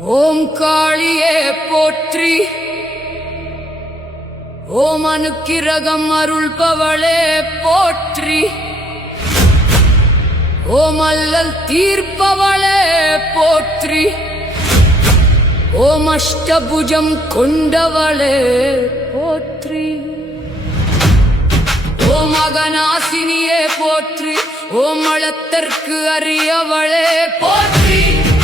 ஓம் காளியே போற்றி. ஓம் அனுக்கிரகம் அருள்பவளே போற்றி. ஓம் அல்லல் தீர்ப்பவளே போற்றி. ஓம் அஷ்டபுஜம் கொண்டவளே போற்றி. ஓம் அகநாசினியே போற்றி. ஓம் அளத்தற்கு அறியவளே போற்றி.